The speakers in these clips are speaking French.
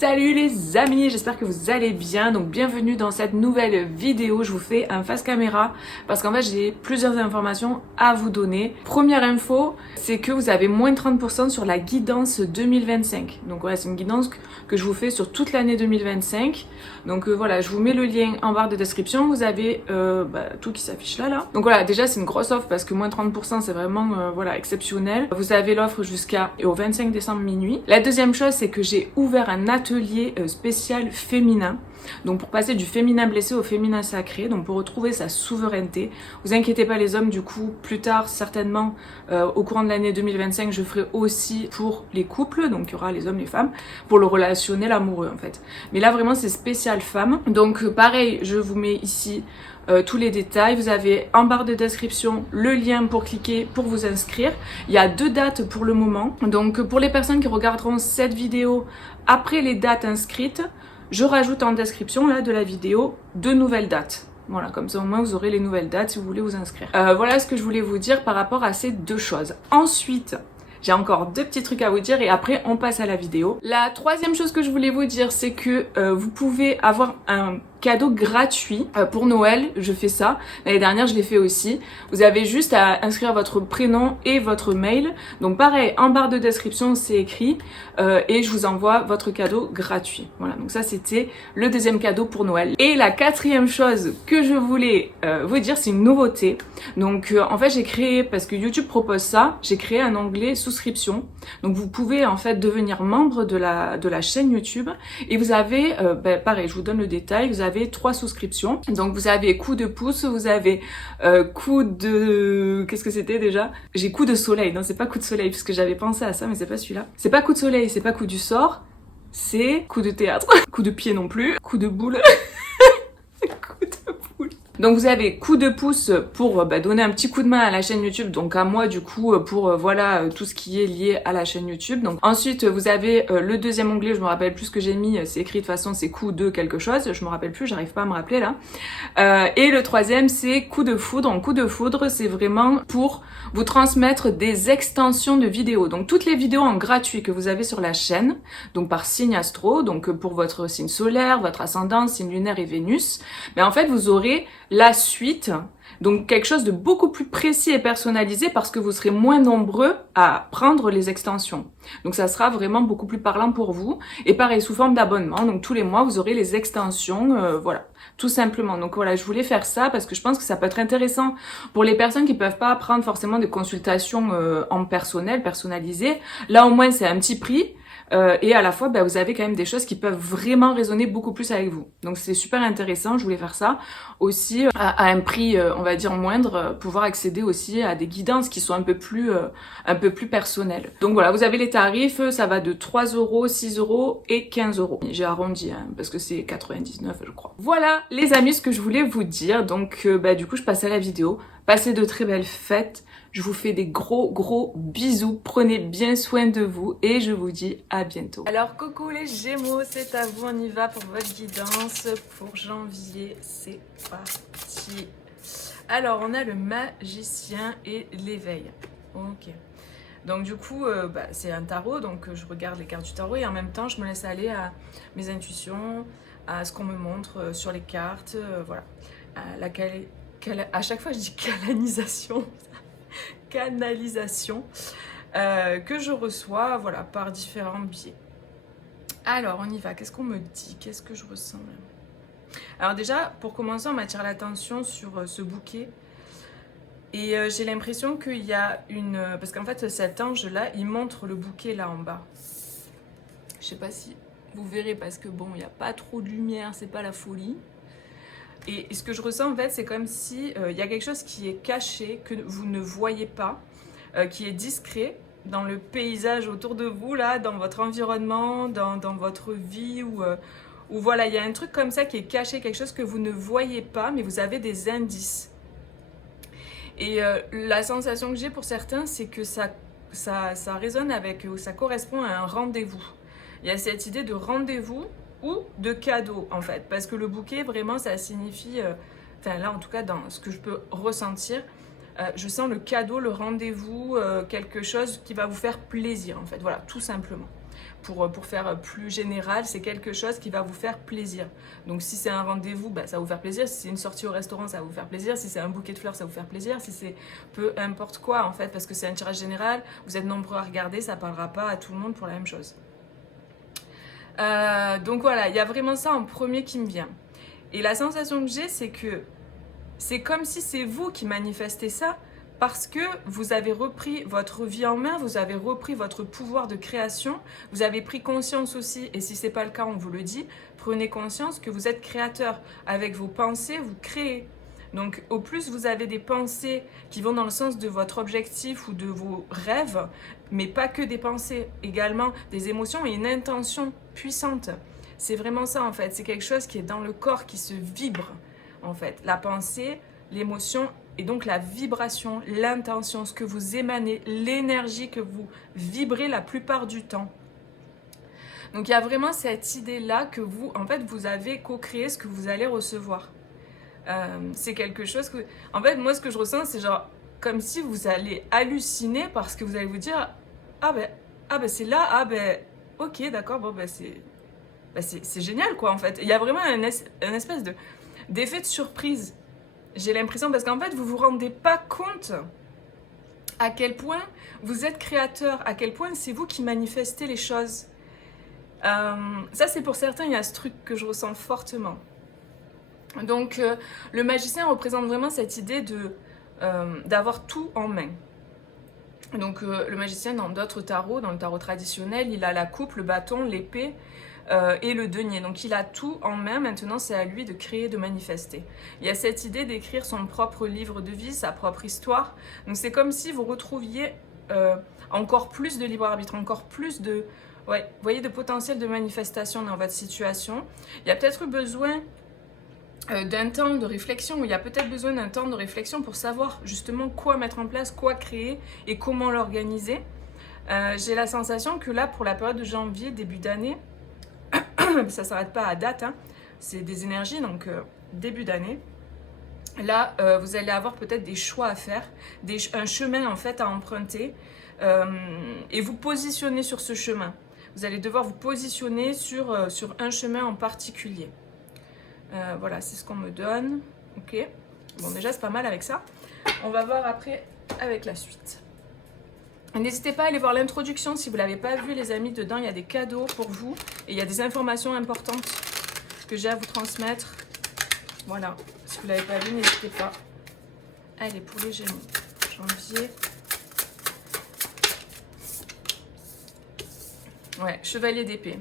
Salut les amis, j'espère que vous allez bien. Donc bienvenue dans cette nouvelle vidéo. Je vous fais un face caméra parce qu'en fait j'ai plusieurs informations à vous donner. Première info, c'est que vous avez moins de 30% sur la guidance 2025. Donc voilà, c'est une guidance que je vous fais sur toute l'année 2025. Donc voilà, je vous mets le lien en barre de description. Vous avez tout qui s'affiche là. Donc voilà, déjà c'est une grosse offre parce que moins de 30% c'est vraiment voilà, exceptionnel. Vous avez l'offre jusqu'au 25 décembre minuit. La deuxième chose, c'est que j'ai ouvert un atelier spécial féminin. Donc pour passer du féminin blessé au féminin sacré, donc pour retrouver sa souveraineté. Vous inquiétez pas les hommes, du coup plus tard certainement au courant de l'année 2025 je ferai aussi pour les couples, donc il y aura les hommes, les femmes, pour le relationnel amoureux en fait. Mais là vraiment c'est spécial femmes. Donc pareil, je vous mets ici tous les détails. Vous avez en barre de description le lien pour cliquer pour vous inscrire. Il y a 2 dates pour le moment. Donc pour les personnes qui regarderont cette vidéo après les dates inscrites, je rajoute en description là de la vidéo 2 nouvelles dates. Voilà, comme ça au moins vous aurez les nouvelles dates si vous voulez vous inscrire. Voilà ce que je voulais vous dire par rapport à ces 2 choses. Ensuite, j'ai encore 2 petits trucs à vous dire et après on passe à la vidéo. La troisième chose que je voulais vous dire, c'est que vous pouvez avoir un cadeau gratuit pour Noël. Je fais ça. L'année dernière, je l'ai fait aussi. Vous avez juste à inscrire votre prénom et votre mail. Donc pareil, en barre de description, c'est écrit et je vous envoie votre cadeau gratuit. Voilà, donc ça c'était le deuxième cadeau pour Noël. Et la quatrième chose que je voulais vous dire, c'est une nouveauté. Donc en fait, j'ai créé, parce que YouTube propose ça, j'ai créé un onglet souscription. Donc vous pouvez en fait devenir membre de la chaîne YouTube et vous avez, pareil, je vous donne le détail, vous avez 3 souscriptions. Donc vous avez coup de pouce, vous avez coup de... Qu'est-ce que c'était déjà? J'ai coup de soleil, non c'est pas coup de soleil parce que j'avais pensé à ça mais c'est pas celui-là. C'est pas coup de soleil, c'est pas coup du sort, c'est coup de théâtre. Coup de pied non plus, coup de boule. Coup de boule. Donc vous avez coup de pouce pour donner un petit coup de main à la chaîne YouTube, donc à moi du coup pour voilà tout ce qui est lié à la chaîne YouTube. Donc ensuite vous avez le deuxième onglet, je me rappelle plus ce que j'ai mis, c'est écrit de toute façon c'est coup de quelque chose, je me rappelle plus, j'arrive pas à me rappeler là. Et le troisième c'est coup de foudre. En coup de foudre c'est vraiment pour vous transmettre des extensions de vidéos. Donc toutes les vidéos en gratuit que vous avez sur la chaîne, donc par signe astro, donc pour votre signe solaire, votre ascendant, signe lunaire et Vénus, mais en fait vous aurez la suite, donc quelque chose de beaucoup plus précis et personnalisé parce que vous serez moins nombreux à prendre les extensions. Donc ça sera vraiment beaucoup plus parlant pour vous. Et pareil, sous forme d'abonnement, donc tous les mois vous aurez les extensions, voilà, tout simplement. Donc voilà, je voulais faire ça parce que je pense que ça peut être intéressant pour les personnes qui peuvent pas prendre forcément des consultations en personnel, personnalisées. Là au moins c'est un petit prix. Et à la fois, vous avez quand même des choses qui peuvent vraiment résonner beaucoup plus avec vous. Donc c'est super intéressant, je voulais faire ça. Aussi, à un prix, on va dire moindre, pouvoir accéder aussi à des guidances qui sont un peu plus personnelles. Donc voilà, vous avez les tarifs, ça va de 3 €, 6 € et 15 €. J'ai arrondi, hein, parce que c'est 99 je crois. Voilà les amis, ce que je voulais vous dire. Donc du coup, je passe à la vidéo. Passez de très belles fêtes. Je vous fais des gros bisous, prenez bien soin de vous et je vous dis à bientôt. Alors coucou les Gémeaux, c'est à vous, on y va pour votre guidance pour janvier, c'est parti. Alors on a le magicien et l'éveil, ok. Donc du coup, c'est un tarot, donc je regarde les cartes du tarot et en même temps je me laisse aller à mes intuitions, à ce qu'on me montre sur les cartes, voilà. À chaque fois je dis canalisation que je reçois voilà par différents biais. Alors on y va, qu'est-ce qu'on me dit, qu'est-ce que je ressens même? Alors déjà pour commencer on m'attire l'attention sur ce bouquet et j'ai l'impression qu'il y a parce qu'en fait cet ange là il montre le bouquet là en bas. Je sais pas si vous verrez parce que bon il n'y a pas trop de lumière, c'est pas la folie. Et ce que je ressens en fait, c'est comme si y a quelque chose qui est caché, que vous ne voyez pas, qui est discret dans le paysage autour de vous, là, dans votre environnement, dans votre vie, ou voilà, il y a un truc comme ça qui est caché, quelque chose que vous ne voyez pas, mais vous avez des indices. Et la sensation que j'ai pour certains, c'est que ça résonne avec, ou ça correspond à un rendez-vous. Il y a cette idée de rendez-vous, ou de cadeau en fait, parce que le bouquet vraiment ça signifie, enfin là en tout cas dans ce que je peux ressentir, je sens le cadeau, le rendez-vous, quelque chose qui va vous faire plaisir en fait, voilà tout simplement. Pour faire plus général, c'est quelque chose qui va vous faire plaisir. Donc si c'est un rendez-vous, ça va vous faire plaisir. Si c'est une sortie au restaurant, ça va vous faire plaisir. Si c'est un bouquet de fleurs, ça va vous faire plaisir. Si c'est peu importe quoi en fait, parce que c'est un tirage général, vous êtes nombreux à regarder, ça ne parlera pas à tout le monde pour la même chose. Donc voilà, il y a vraiment ça en premier qui me vient. Et la sensation que j'ai, c'est que c'est comme si c'est vous qui manifestez ça, parce que vous avez repris votre vie en main, vous avez repris votre pouvoir de création, vous avez pris conscience aussi, et si ce n'est pas le cas, on vous le dit, prenez conscience que vous êtes créateur. Avec vos pensées, vous créez. Donc au plus vous avez des pensées qui vont dans le sens de votre objectif ou de vos rêves, mais pas que des pensées, également des émotions et une intention puissante. C'est vraiment ça en fait, c'est quelque chose qui est dans le corps, qui se vibre en fait. La pensée, l'émotion et donc la vibration, l'intention, ce que vous émanez, l'énergie que vous vibrez la plupart du temps. Donc il y a vraiment cette idée-là que vous, en fait, vous avez co-créé ce que vous allez recevoir. C'est quelque chose que... En fait, moi, ce que je ressens, c'est genre comme si vous allez halluciner parce que vous allez vous dire « Ah ben, c'est là, ah ben, ok, d'accord, bon, c'est génial, quoi, en fait. » Il y a vraiment un espèce d'effet de surprise. J'ai l'impression, parce qu'en fait, vous vous rendez pas compte à quel point vous êtes créateur, à quel point c'est vous qui manifestez les choses. Ça, c'est pour certains, il y a ce truc que je ressens fortement. Donc, le magicien représente vraiment cette idée d'avoir tout en main. Donc, le magicien, dans d'autres tarots, dans le tarot traditionnel, il a la coupe, le bâton, l'épée, et le denier. Donc il a tout en main, maintenant c'est à lui de créer, de manifester. Il y a cette idée d'écrire son propre livre de vie, sa propre histoire. Donc c'est comme si vous retrouviez encore plus de libre arbitre, encore plus de, vous voyez, de potentiel de manifestation dans votre situation. Il y a peut-être eu besoin d'un temps de réflexion, ou il y a peut-être besoin d'un temps de réflexion pour savoir justement quoi mettre en place, quoi créer et comment l'organiser. J'ai la sensation que là, pour la période de janvier, début d'année, ça ne s'arrête pas à date, hein. C'est des énergies, donc début d'année. Là, vous allez avoir peut-être des choix à faire, un chemin en fait à emprunter et vous positionner sur ce chemin. Vous allez devoir vous positionner sur un chemin en particulier. Voilà, c'est ce qu'on me donne. Ok, bon déjà c'est pas mal avec ça. On va voir après avec la suite. N'hésitez pas à aller voir l'introduction si vous ne l'avez pas vu, les amis. Dedans, il y a des cadeaux pour vous et il y a des informations importantes que j'ai à vous transmettre. Voilà, si vous ne l'avez pas vu, n'hésitez pas. Allez, pour les Gémeaux, janvier. Ouais, chevalier d'épée.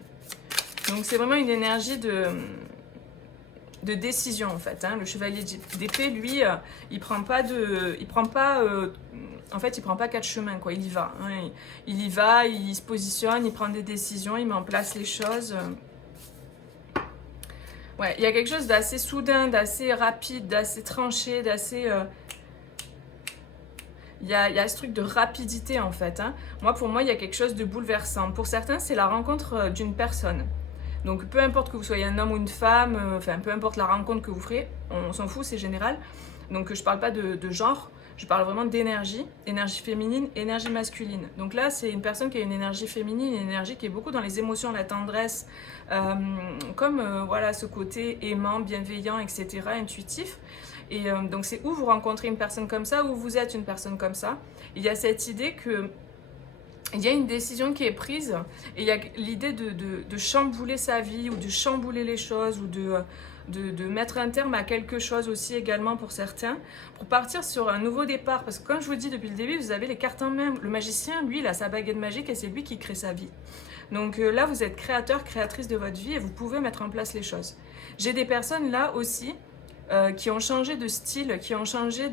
Donc, c'est vraiment une énergie de décision en fait, hein. Le chevalier d'épée, lui, il prend pas quatre chemins, quoi. Il y va, hein. Il y va, il se positionne, il prend des décisions, il met en place les choses. Ouais, il y a quelque chose d'assez soudain, d'assez rapide, d'assez tranché, d'assez... Il y a ce truc de rapidité en fait, hein. Pour moi, il y a quelque chose de bouleversant. Pour certains, c'est la rencontre d'une personne. Donc peu importe que vous soyez un homme ou une femme, peu importe la rencontre que vous ferez, on s'en fout, c'est général. Donc je parle pas de genre, je parle vraiment d'énergie, énergie féminine, énergie masculine. Donc là, c'est une personne qui a une énergie féminine, une énergie qui est beaucoup dans les émotions, la tendresse, voilà, ce côté aimant, bienveillant, etc., intuitif. Et donc c'est où vous rencontrez une personne comme ça, ou vous êtes une personne comme ça. Il y a cette idée que il y a une décision qui est prise et il y a l'idée de chambouler sa vie ou de chambouler les choses ou de mettre un terme à quelque chose aussi également pour certains, pour partir sur un nouveau départ. Parce que comme je vous dis depuis le début, vous avez les cartes en main. Le magicien, lui, il a sa baguette magique et c'est lui qui crée sa vie. Donc là, vous êtes créateur, créatrice de votre vie et vous pouvez mettre en place les choses. J'ai des personnes là aussi qui ont changé de style, qui ont changé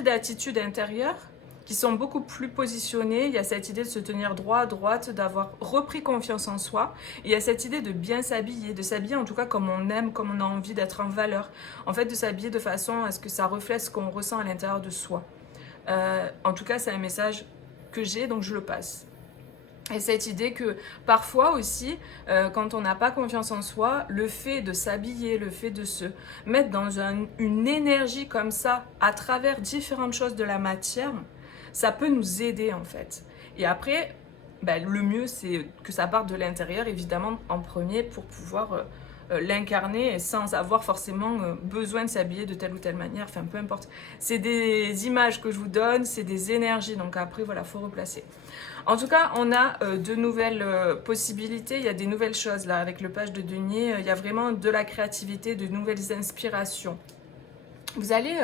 d'attitude intérieure, qui sont beaucoup plus positionnés. Il y a cette idée de se tenir droit à droite, d'avoir repris confiance en soi. Et il y a cette idée de bien s'habiller, de s'habiller en tout cas comme on aime, comme on a envie d'être en valeur. En fait, de s'habiller de façon à ce que ça reflète ce qu'on ressent à l'intérieur de soi. En tout cas, c'est un message que j'ai, donc je le passe. Et cette idée que parfois aussi, quand on n'a pas confiance en soi, le fait de s'habiller, le fait de se mettre dans une énergie comme ça, à travers différentes choses de la matière, ça peut nous aider en fait. Et après, le mieux c'est que ça parte de l'intérieur évidemment en premier pour pouvoir l'incarner sans avoir forcément besoin de s'habiller de telle ou telle manière, enfin peu importe. C'est des images que je vous donne, c'est des énergies, donc après voilà, faut replacer. En tout cas, on a de nouvelles possibilités, il y a des nouvelles choses là avec le page de denier, il y a vraiment de la créativité, de nouvelles inspirations. Vous allez,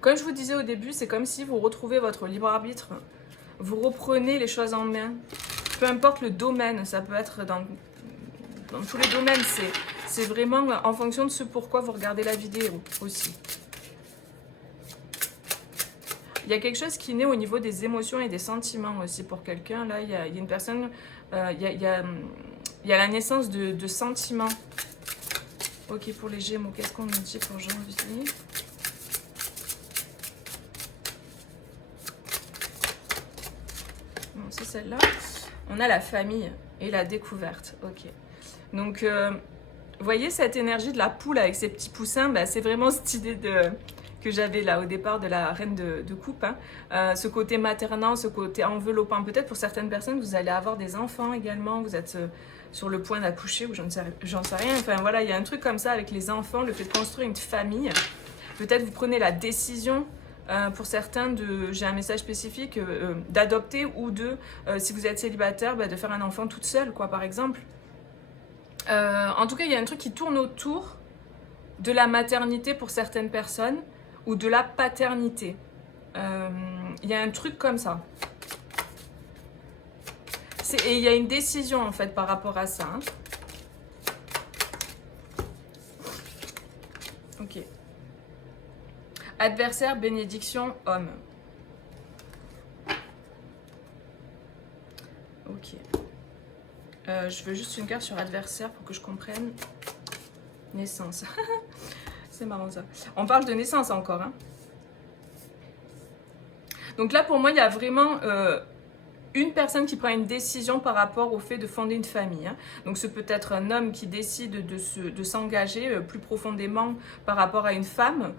comme je vous disais au début, c'est comme si vous retrouvez votre libre arbitre, vous reprenez les choses en main, peu importe le domaine, ça peut être dans tous les domaines, c'est vraiment en fonction de ce pourquoi vous regardez la vidéo aussi. Il y a quelque chose qui naît au niveau des émotions et des sentiments aussi pour quelqu'un. Là, il y a une personne, il y a la naissance de sentiments. Ok, pour les Gémeaux, qu'est-ce qu'on nous dit pour janvier? Bon, c'est celle-là. On a la famille et la découverte. Ok. Donc, vous voyez cette énergie de la poule avec ses petits poussins, c'est vraiment cette idée que j'avais là au départ de la reine de coupe. Hein. Ce côté maternant, ce côté enveloppant. Peut-être pour certaines personnes, vous allez avoir des enfants également. Vous êtes sur le point d'accoucher ou j'en sais rien. Enfin voilà, il y a un truc comme ça avec les enfants, le fait de construire une famille. Peut-être vous prenez la décision pour certains, j'ai un message spécifique, d'adopter ou si vous êtes célibataire, de faire un enfant toute seule, quoi, par exemple. En tout cas, il y a un truc qui tourne autour de la maternité pour certaines personnes ou de la paternité. Il y a un truc comme ça. Et il y a une décision en fait par rapport à ça. Hein. Ok. Adversaire, bénédiction, homme. Ok. Je veux juste une carte sur adversaire pour que je comprenne. Naissance. C'est marrant ça. On parle de naissance encore. Hein. Donc là, pour moi, il y a vraiment une personne qui prend une décision par rapport au fait de fonder une famille. Hein. Donc ce peut être un homme qui décide de s'engager plus profondément par rapport à une femme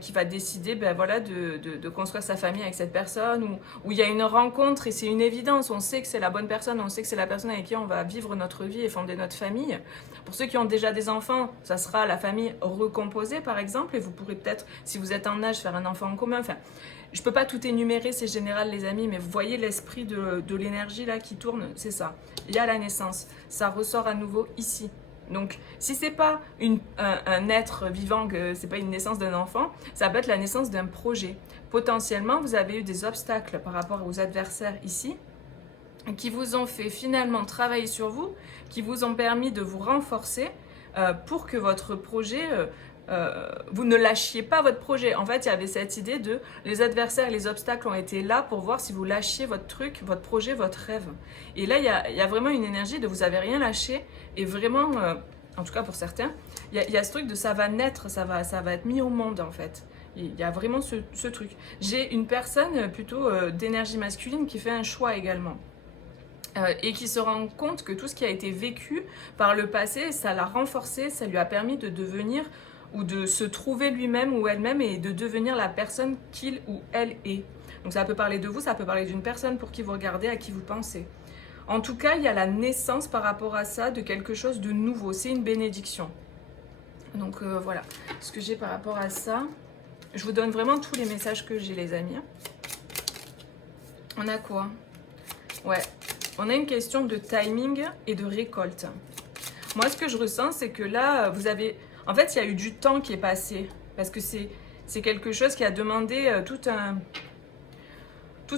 qui va décider voilà, de construire sa famille avec cette personne, où il y a une rencontre et c'est une évidence, on sait que c'est la bonne personne, on sait que c'est la personne avec qui on va vivre notre vie et fonder notre famille. Pour ceux qui ont déjà des enfants, ça sera la famille recomposée par exemple, et vous pourrez peut-être, si vous êtes en âge, faire un enfant en commun. Enfin, je ne peux pas tout énumérer, c'est général les amis, mais vous voyez l'esprit de l'énergie là qui tourne, c'est ça. Il y a la naissance, ça ressort à nouveau ici. Donc, si c'est pas un être vivant, que c'est pas une naissance d'un enfant, ça peut être la naissance d'un projet. Potentiellement, vous avez eu des obstacles par rapport aux adversaires ici, qui vous ont fait finalement travailler sur vous, qui vous ont permis de vous renforcer pour que votre projet... vous ne lâchiez pas votre projet. En fait, il y avait cette idée de les adversaires et les obstacles ont été là pour voir si vous lâchiez votre truc, votre projet, votre rêve. Et là, il y a vraiment une énergie de vous avez rien lâché et vraiment, en tout cas pour certains, il y a ce truc de ça va naître, ça va être mis au monde en fait. Il y a vraiment ce truc. J'ai une personne plutôt d'énergie masculine qui fait un choix également. Et qui se rend compte que tout ce qui a été vécu par le passé, ça l'a renforcé, ça lui a permis de devenir ou de se trouver lui-même ou elle-même et de devenir la personne qu'il ou elle est. Donc ça peut parler de vous, ça peut parler d'une personne pour qui vous regardez, à qui vous pensez. En tout cas, il y a la naissance par rapport à ça de quelque chose de nouveau. C'est une bénédiction. Donc voilà ce que j'ai par rapport à ça. Je vous donne vraiment tous les messages que j'ai, les amis. On a quoi? Ouais, on a une question de timing et de récolte. Moi, ce que je ressens, c'est que là, vous avez... En fait, il y a eu du temps qui est passé. Parce que c'est quelque chose qui a demandé tout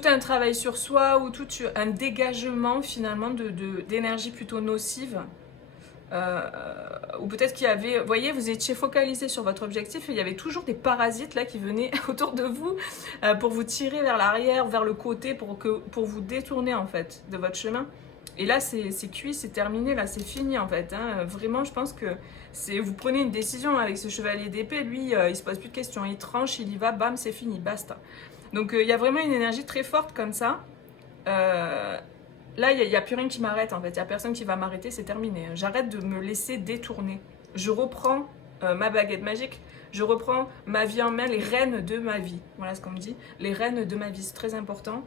un travail sur soi ou tout un dégagement finalement d'énergie plutôt nocive. Ou peut-être qu'il y avait... Vous voyez, vous étiez focalisé sur votre objectif et il y avait toujours des parasites là qui venaient autour de vous pour vous tirer vers l'arrière, vers le côté, pour vous détourner en fait de votre chemin. Et là, c'est cuit, c'est terminé, là, c'est fini en fait. Hein. Vraiment, je pense que vous prenez une décision avec ce chevalier d'épée, lui, il se pose plus de questions, il tranche, il y va, bam, c'est fini, basta. Donc, il y a vraiment une énergie très forte comme ça. Là, il n'y a plus rien qui m'arrête en fait, il n'y a personne qui va m'arrêter, c'est terminé. J'arrête de me laisser détourner. Je reprends ma baguette magique, je reprends ma vie en main, les rênes de ma vie. Voilà ce qu'on me dit, les rênes de ma vie, c'est très important.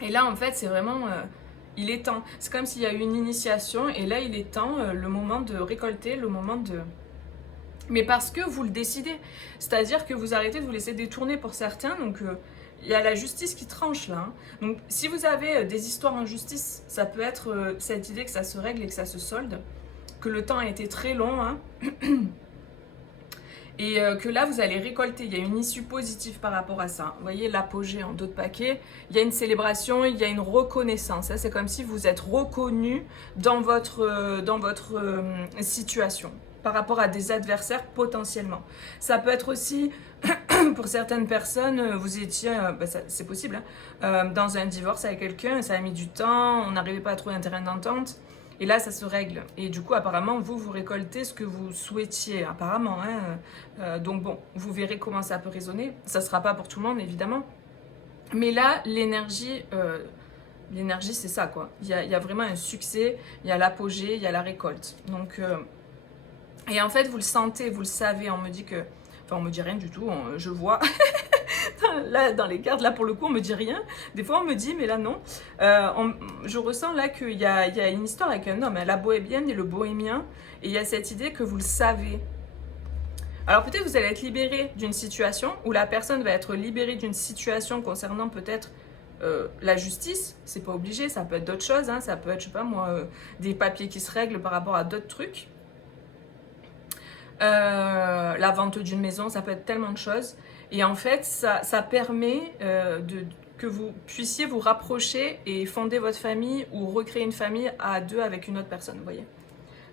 Et là, en fait, c'est vraiment... il est temps. C'est comme s'il y a eu une initiation et là il est temps, le moment de récolter, le moment de... Mais parce que vous le décidez. C'est-à-dire que vous arrêtez de vous laisser détourner pour certains, donc il y a la justice qui tranche là. Hein. Donc si vous avez des histoires en justice, ça peut être cette idée que ça se règle et que ça se solde, que le temps a été très long, hein. Et que là vous allez récolter, il y a une issue positive par rapport à ça. Vous voyez l'apogée en dos de paquet, il y a une célébration, il y a une reconnaissance. C'est comme si vous êtes reconnu dans votre situation par rapport à des adversaires potentiellement. Ça peut être aussi, pour certaines personnes, vous étiez, c'est possible, hein, dans un divorce avec quelqu'un, ça a mis du temps, on n'arrivait pas à trouver un terrain d'entente. Et là, ça se règle. Et du coup, apparemment, vous récoltez ce que vous souhaitiez, apparemment. Hein. Donc bon, vous verrez comment ça peut résonner. Ça ne sera pas pour tout le monde, évidemment. Mais là, l'énergie, c'est ça, quoi. Il y a vraiment un succès, il y a l'apogée, il y a la récolte. Donc, et en fait, vous le sentez, vous le savez. On me dit que... Enfin, on me dit rien du tout, je vois... Là, dans les cartes, là pour le coup, on me dit rien. Des fois, on me dit, mais là, non. Je ressens là qu'il y a une histoire avec un homme, hein, la bohémienne et le bohémien. Et il y a cette idée que vous le savez. Alors peut-être vous allez être libéré d'une situation, ou la personne va être libérée d'une situation concernant peut-être la justice. C'est pas obligé, ça peut être d'autres choses. Hein, ça peut être, je sais pas moi, des papiers qui se règlent par rapport à d'autres trucs. La vente d'une maison, ça peut être tellement de choses. Et en fait, ça permet que vous puissiez vous rapprocher et fonder votre famille ou recréer une famille à deux avec une autre personne, vous voyez.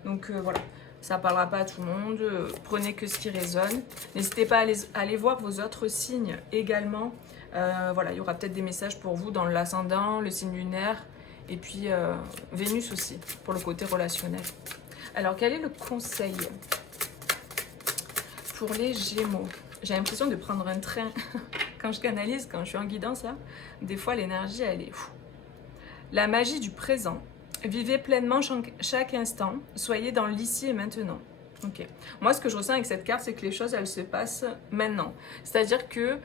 Donc voilà, ça ne parlera pas à tout le monde, prenez que ce qui résonne. N'hésitez pas à aller voir vos autres signes également. Voilà, il y aura peut-être des messages pour vous dans l'ascendant, le signe lunaire, et puis Vénus aussi, pour le côté relationnel. Alors, quel est le conseil pour les Gémeaux? J'ai l'impression de prendre un train quand je canalise, quand je suis en guidance là. Des fois l'énergie elle est fou. La magie du présent. Vivez pleinement chaque instant. Soyez dans l'ici et maintenant. Ok. Moi ce que je ressens avec cette carte c'est que les choses elles se passent maintenant. C'est-à-dire que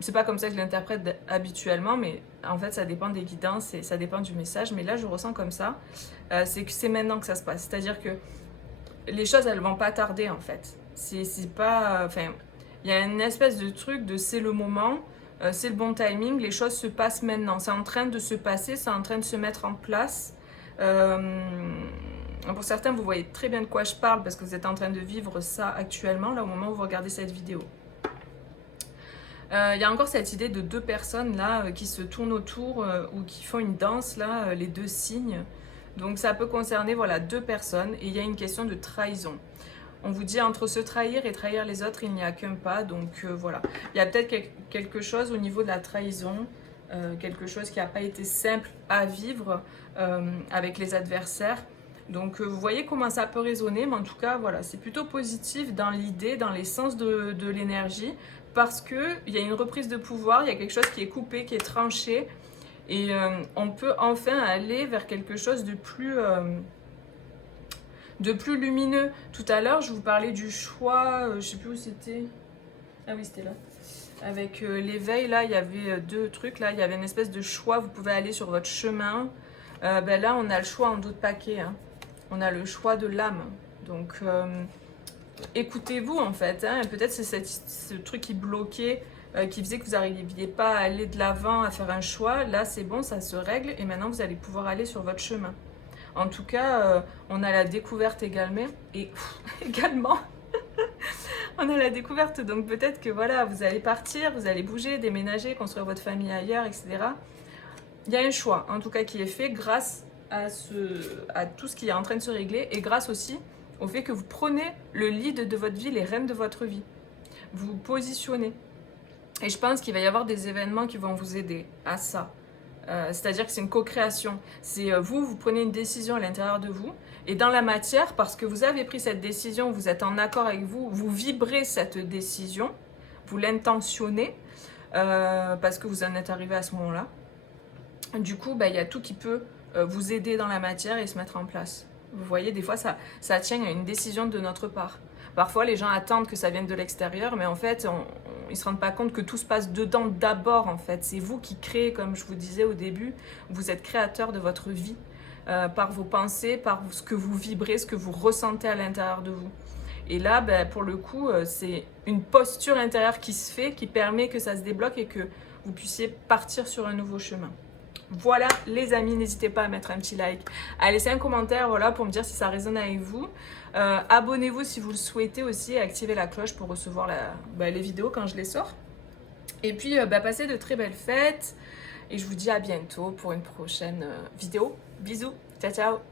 c'est pas comme ça que je l'interprète habituellement, mais en fait ça dépend des guidances et ça dépend du message. Mais là je ressens comme ça. C'est que c'est maintenant que ça se passe. C'est-à-dire que les choses elles vont pas tarder en fait. C'est pas... Enfin, il y a une espèce de truc de c'est le moment, c'est le bon timing, les choses se passent maintenant. C'est en train de se passer, c'est en train de se mettre en place. Pour certains, vous voyez très bien de quoi je parle parce que vous êtes en train de vivre ça actuellement, là au moment où vous regardez cette vidéo. Il y a encore cette idée de deux personnes là qui se tournent autour ou qui font une danse là, les deux signes. Donc ça peut concerner voilà, deux personnes et il y a une question de trahison. On vous dit entre se trahir et trahir les autres, il n'y a qu'un pas. Donc voilà, il y a peut-être quelque chose au niveau de la trahison, quelque chose qui n'a pas été simple à vivre avec les adversaires. Donc vous voyez comment ça peut résonner, mais en tout cas voilà, c'est plutôt positif dans l'idée, dans l'essence de l'énergie, parce qu'il y a une reprise de pouvoir, il y a quelque chose qui est coupé, qui est tranché, et on peut enfin aller vers quelque chose de plus lumineux. Tout à l'heure, je vous parlais du choix, je sais plus où c'était. Ah oui, c'était là. Avec l'éveil, là, il y avait deux trucs. Là, il y avait une espèce de choix. Vous pouvez aller sur votre chemin. Ben là, on a le choix en dos de paquet. Hein. On a le choix de l'âme. Donc, écoutez-vous, en fait. Hein. Peut-être c'est ce truc qui bloquait, qui faisait que vous n'arriviez pas à aller de l'avant, à faire un choix. Là, c'est bon, ça se règle. Et maintenant, vous allez pouvoir aller sur votre chemin. En tout cas, on a la découverte également. On a la découverte, donc peut-être que voilà, vous allez partir, vous allez bouger, déménager, construire votre famille ailleurs, etc. Il y a un choix, en tout cas, qui est fait grâce à tout ce qui est en train de se régler et grâce aussi au fait que vous prenez le lead de votre vie, les rênes de votre vie. Vous vous positionnez. Et je pense qu'il va y avoir des événements qui vont vous aider à ça. C'est-à-dire que c'est une co-création. C'est vous prenez une décision à l'intérieur de vous et dans la matière, parce que vous avez pris cette décision, vous êtes en accord avec vous, vous vibrez cette décision, vous l'intentionnez parce que vous en êtes arrivé à ce moment-là. Du coup, il y a tout qui peut vous aider dans la matière et se mettre en place. Vous voyez, des fois, ça tient à une décision de notre part. Parfois, les gens attendent que ça vienne de l'extérieur, mais en fait, ils ne se rendent pas compte que tout se passe dedans d'abord, en fait. C'est vous qui créez, comme je vous disais au début, vous êtes créateur de votre vie, par vos pensées, par ce que vous vibrez, ce que vous ressentez à l'intérieur de vous. Et là, ben, pour le coup, c'est une posture intérieure qui se fait, qui permet que ça se débloque et que vous puissiez partir sur un nouveau chemin. Voilà les amis, n'hésitez pas à mettre un petit like, à laisser un commentaire voilà, pour me dire si ça résonne avec vous. Abonnez-vous si vous le souhaitez aussi et activez la cloche pour recevoir les vidéos quand je les sors. Et puis passez de très belles fêtes et je vous dis à bientôt pour une prochaine vidéo. Bisous, ciao ciao.